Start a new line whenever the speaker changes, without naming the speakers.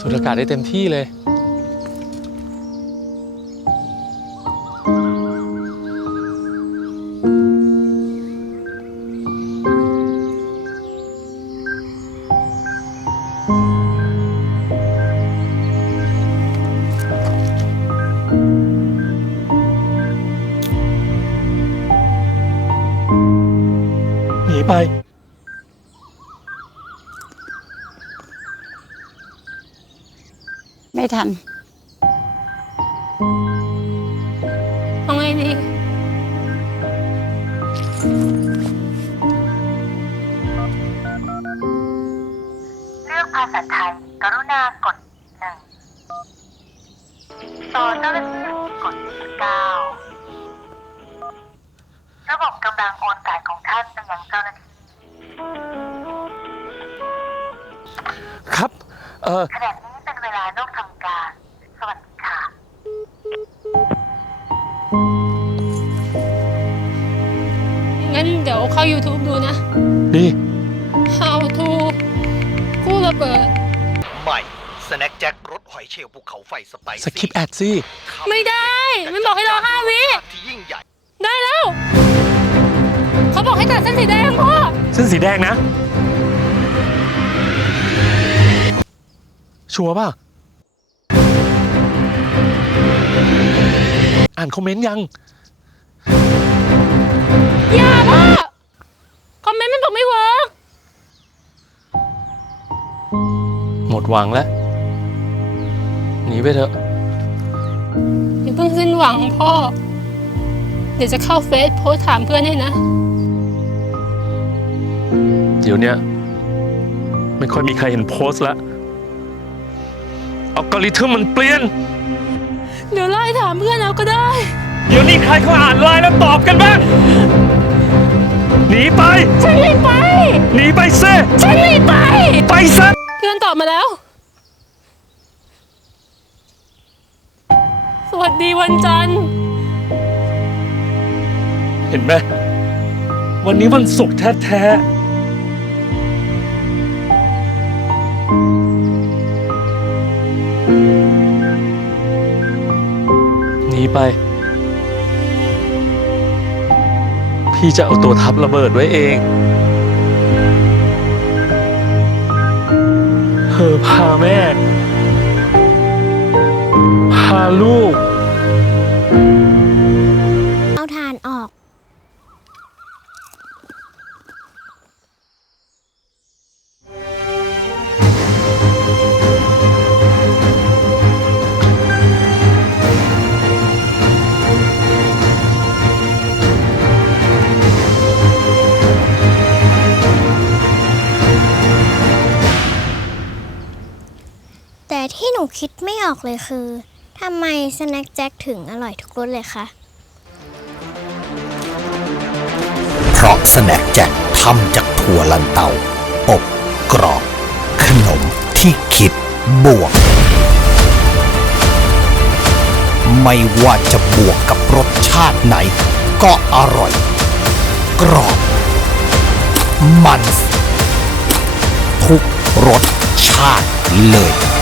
สูดอากาศได้เต็มที่เลยหนีไป
ไม่ทันเอาไงดี
เลือกภาษาไทยกรุณากด 1ต่อเจ้าหน้าที่กด 9ระบบกำลังโอนสายของท่านไปยังเจ้าหน้าที่
ครับ
ขณะนี้เป็นเวลานอกทำการสวัสดีค่ะ
งั้นเดี๋ยวเข้า YouTube ดูนะ
ดี
How to กู้ระเบิด
ใหม่สแน็คแจ็ครสหอยเชลล์ภูเขาไฟสไปซี่
สคิปแอดสิ
ไม่ได้มันบอกให้รอ5 วิ
ที่ยิ่งใหญ่
ได้แล้วเขาบอกให้ตัดเส้นสีแดงพ่อ
เส้นสีแดงนะชัวร์ป่ะอ่านคอมเมนต์ยัง
อย่าพ่อคอมเมนต์มันบอกไม่เวิร์ก
หมดหวังแล้วหนีไปเถอะ
อย่าเพิ่งสิ้นหวังพ่อเดี๋ยวจะเข้าเฟซโพสถามเพื่อนให้นะ
เดี๋ยวเนี้ยไม่ค่อยมีใครเห็นโพสต์ละอัลกอริทึมมันเปลี่ยน
เดี๋ยวไล่ถามเพื่อนเอาก็ได้
เดี๋ยวนี้ใครเขาอ่านไลน์แล้วตอบกันบ้างหนีไป
ฉันไม่ไป
หนีไปเซ่
ฉันไม่ไป
ไปซะ
เพื่อนตอบมาแล้วสวัสดีวันจันทร์
เห็นไหมวันนี้วันศุกร์แท้ๆหนีไปพี่จะเอาตัวทับระเบิดไว้เองพาแม่พาลูก
เอาถ่านออกแต่ที่หนูคิดไม่ออกเลยคือทำไมสแน็คแจ็คถึงอร่อยทุกรสเลยคะ
เพราะสแน็คแจ็คทำจากถั่วลันเตาอบกรอบขนมที่คิดบวกไม่ว่าจะบวกกับรสชาติไหนก็อร่อยกรอบมันทุกรสชาติเลย